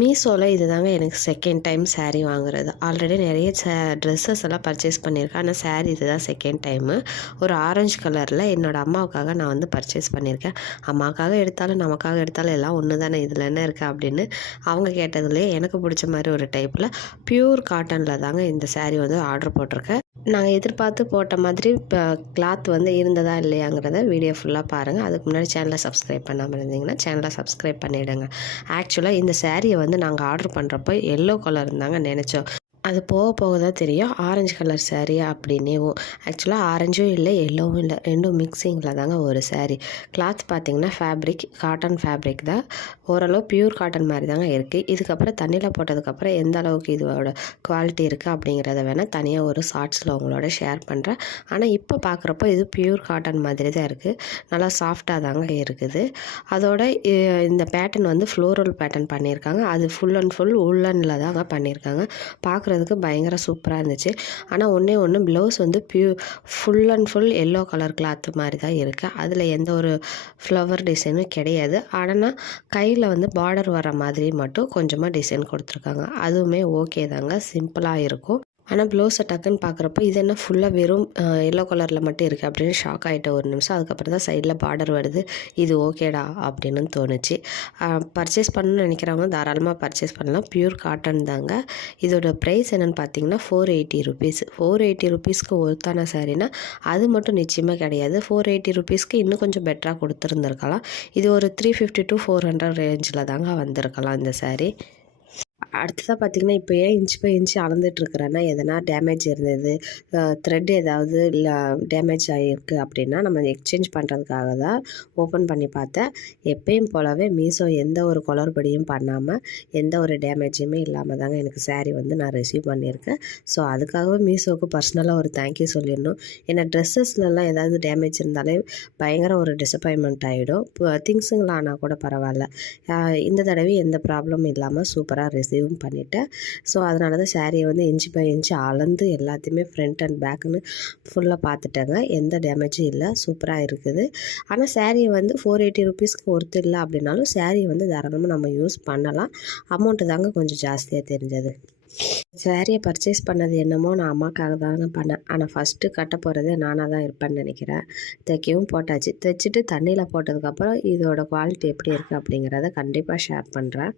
மீஷோவில் இது தாங்க எனக்கு செகண்ட் டைம் சாரீ வாங்குறது. ஆல்ரெடி நிறைய ட்ரெஸ்ஸஸ் எல்லாம் பர்ச்சேஸ் பண்ணியிருக்கேன். ஆனால் சாரீ இது தான் செகண்ட் டைமு. ஒரு ஆரஞ்சு கலரில் என்னோடய அம்மாவுக்காக நான் வந்து பர்ச்சேஸ் பண்ணியிருக்கேன். அம்மாவுக்காக எடுத்தாலும் நமக்காக எடுத்தாலும் எல்லாம் ஒன்று தானே, இதில் என்ன இருக்குது அப்படின்னு அவங்க கேட்டதுலேயே எனக்கு பிடிச்ச மாதிரி ஒரு டைப்பில் ப்யூர் காட்டனில் தாங்க இந்த சாரீ வந்து ஆர்டர் போட்டிருக்கேன். நாங்கள் எதிர்பார்த்து போட்ட மாதிரி இப்போ கிளாத் வந்து இருந்ததா இல்லையாங்கிறத வீடியோ ஃபுல்லாக பாருங்கள். அதுக்கு முன்னாடி சேனலை சப்ஸ்கிரைப் பண்ணாமல் இருந்தீங்கன்னா சேனலை சப்ஸ்கிரைப் பண்ணிவிடுங்க. ஆக்சுவலாக இந்த சாரியை வந்து நாங்கள் ஆர்டர் பண்ணுறப்போ எல்லோ கலர் இருந்தாங்க நினச்சோம். அது போக போக தான் தெரியும் ஆரஞ்சு கலர் சாரீ அப்படின்னேவும். ஆக்சுவலாக ஆரஞ்சும் இல்லை எல்லோவும் இல்லை, ரெண்டும் மிக்சிங்கில் தாங்க ஒரு சாரீ. கிளாத் பார்த்திங்கன்னா ஃபேப்ரிக் காட்டன் ஃபேப்ரிக் தான், ஓரளவு ப்யூர் காட்டன் மாதிரி தாங்க இருக்குது. இதுக்கப்புறம் தண்ணியில் போட்டதுக்கப்புறம் எந்த அளவுக்கு இதோட குவாலிட்டி இருக்குது அப்படிங்கிறத வேணால் தனியாக ஒரு ஷார்ட்ஸில் உங்களோட ஷேர் பண்ணுறேன். ஆனால் இப்போ பார்க்குறப்போ இது ப்யூர் காட்டன் மாதிரி தான் இருக்குது, நல்லா சாஃப்டாக தாங்க இருக்குது. அதோட இந்த பேட்டர்ன் வந்து ஃப்ளோரல் பேட்டர்ன் பண்ணியிருக்காங்க. அது ஃபுல் அண்ட் ஃபுல் உள்ளனில் தாங்க பண்ணியிருக்காங்க. பார்க்குறதுக்கு பயங்கர சூப்பராக இருந்துச்சு. ஆனால் ஒன்று ப்ளவுஸ் வந்து full and full yellow colour cloth மாதிரி தான் இருக்குது. அதில் எந்த ஒரு ஃப்ளவர் டிசைனும் கிடையாது. ஆனால் கையில் வந்து பார்டர் வர மாதிரி மட்டும் கொஞ்சமாக டிசைன் கொடுத்துருக்காங்க. அதுவுமே ஓகே தாங்க, சிம்பிளாக இருக்கும். ஆனால் ப்ளவுஸை டக்குன்னு பார்க்குறப்போ இது என்ன ஃபுல்லாக வெறும் எல்லோ கலரில் மட்டும் இருக்குது அப்படின்னு ஷாக் ஆகிட்ட ஒரு நிமிஷம். அதுக்கப்புறம் தான் சைடில் பார்டர் வருது, இது ஓகேடா அப்படின்னு தோணுச்சு. பர்ச்சேஸ் பண்ணணும்னு நினைக்கிறவங்க தாராளமாக பர்ச்சேஸ் பண்ணலாம். ப்யூர் காட்டன் தாங்க. இதோட ப்ரைஸ் என்னென்னு பார்த்தீங்கன்னா 480 ருபீஸ். 480 ருபீஸ்க்கு ஒருத்தான சாரீனா அது மட்டும் நிச்சயமாக கிடையாது. 480 ருபீஸ்க்கு இன்னும் கொஞ்சம் பெட்டராக கொடுத்துருந்துருக்கலாம். இது ஒரு 350 to 400 ரேஞ்சில் தாங்க வந்திருக்கலாம் இந்த சாரீ. அடுத்ததாக பார்த்திங்கன்னா இப்போ ஏன் இன்ச் பை இன்ச் அளந்துட்டுருக்குறேன்னா, எதனா டேமேஜ் இருந்தது, த்ரெட் ஏதாவது இல்லை டேமேஜ் ஆகிருக்கு அப்படின்னா நம்ம எக்ஸ்சேஞ்ச் பண்ணுறதுக்காக தான் ஓப்பன் பண்ணி பார்த்தேன். எப்பயும் போலவே மீஷோ எந்த ஒரு குளறுபடியும் பண்ணாமல் எந்த ஒரு டேமேஜுமே இல்லாமல் தாங்க எனக்கு சாரீ வந்து நான் ரிசீவ் பண்ணியிருக்கேன். ஸோ அதுக்காகவே மீஷோவுக்கு பர்சனலாக ஒரு தேங்க்யூ சொல்லிடணும். ஏன்னா ட்ரெஸ்ஸஸ்லலாம் ஏதாவது டேமேஜ் இருந்தாலே பயங்கர ஒரு டிசப்பாயின்மெண்ட் ஆகிடும். இப்போ திங்ஸுங்களாம் ஆனால் கூட பரவாயில்ல, இந்த தடவை எந்த ப்ராப்ளமும் இல்லாமல் சூப்பராக ரிசீவ் பண்ணிட்டேன். ஸோ அதனால தான் சாரியை வந்து இன்ச் பை இன்ச் அளந்து எல்லாத்தையுமே ஃப்ரண்ட் அண்ட் பேக்குன்னு ஃபுல்லாக பார்த்துட்டேங்க. எந்த டேமேஜும் இல்லை, சூப்பராக இருக்குது. ஆனால் சாரியை வந்து 480 ருபீஸ்க்கு ஒர்த்து இல்லை அப்படின்னாலும் சாரியை வந்து தாராளமாக நம்ம யூஸ் பண்ணலாம். அமௌண்ட்டு தாங்க கொஞ்சம் ஜாஸ்தியாக தெரிஞ்சது. சாரியை பர்ச்சேஸ் பண்ணது என்னமோ நான் அம்மாக்காக தாங்க பண்ணேன். ஆனால் ஃபஸ்ட்டு கட்ட போகிறதே நானாக தான் இருப்பேன்னு நினைக்கிறேன். தைக்கவும் போட்டாச்சு. தைச்சிட்டு தண்ணியில் போட்டதுக்கப்புறம் இதோட குவாலிட்டி எப்படி இருக்குது அப்படிங்கிறத கண்டிப்பாக ஷேர் பண்ணுறேன்.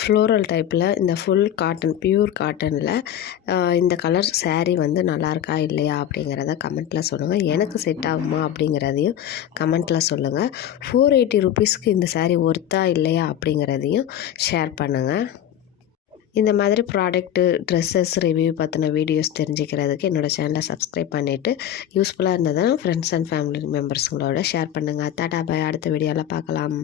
ஃப்ளோரல் டைப்பில் இந்த ஃபுல் காட்டன் ப்யூர் காட்டனில் இந்த கலர் சாரீ வந்து நல்லாயிருக்கா இல்லையா அப்படிங்கிறத கமெண்ட்டில் சொல்லுங்கள். எனக்கு செட் ஆகுமா அப்படிங்கிறதையும் கமெண்ட்டில் சொல்லுங்கள். 480 ருபீஸ்க்கு இந்த சாரீ ஒர்த்தா இல்லையா அப்படிங்கிறதையும் ஷேர் பண்ணுங்கள். இந்த மாதிரி ப்ராடக்ட்டு ட்ரெஸ்ஸஸ் ரிவ்யூ பற்றின வீடியோஸ் தெரிஞ்சுக்கிறதுக்கு என்னோடய சேனலை சப்ஸ்கிரைப் பண்ணிவிட்டு யூஸ்ஃபுல்லாக இருந்ததுன்னா ஃப்ரெண்ட்ஸ் அண்ட் ஃபேமிலி மெம்பர்ஸுங்களோட ஷேர் பண்ணுங்கள். டாடா பாய். அடுத்த வீடியோவில் பார்க்கலாம்.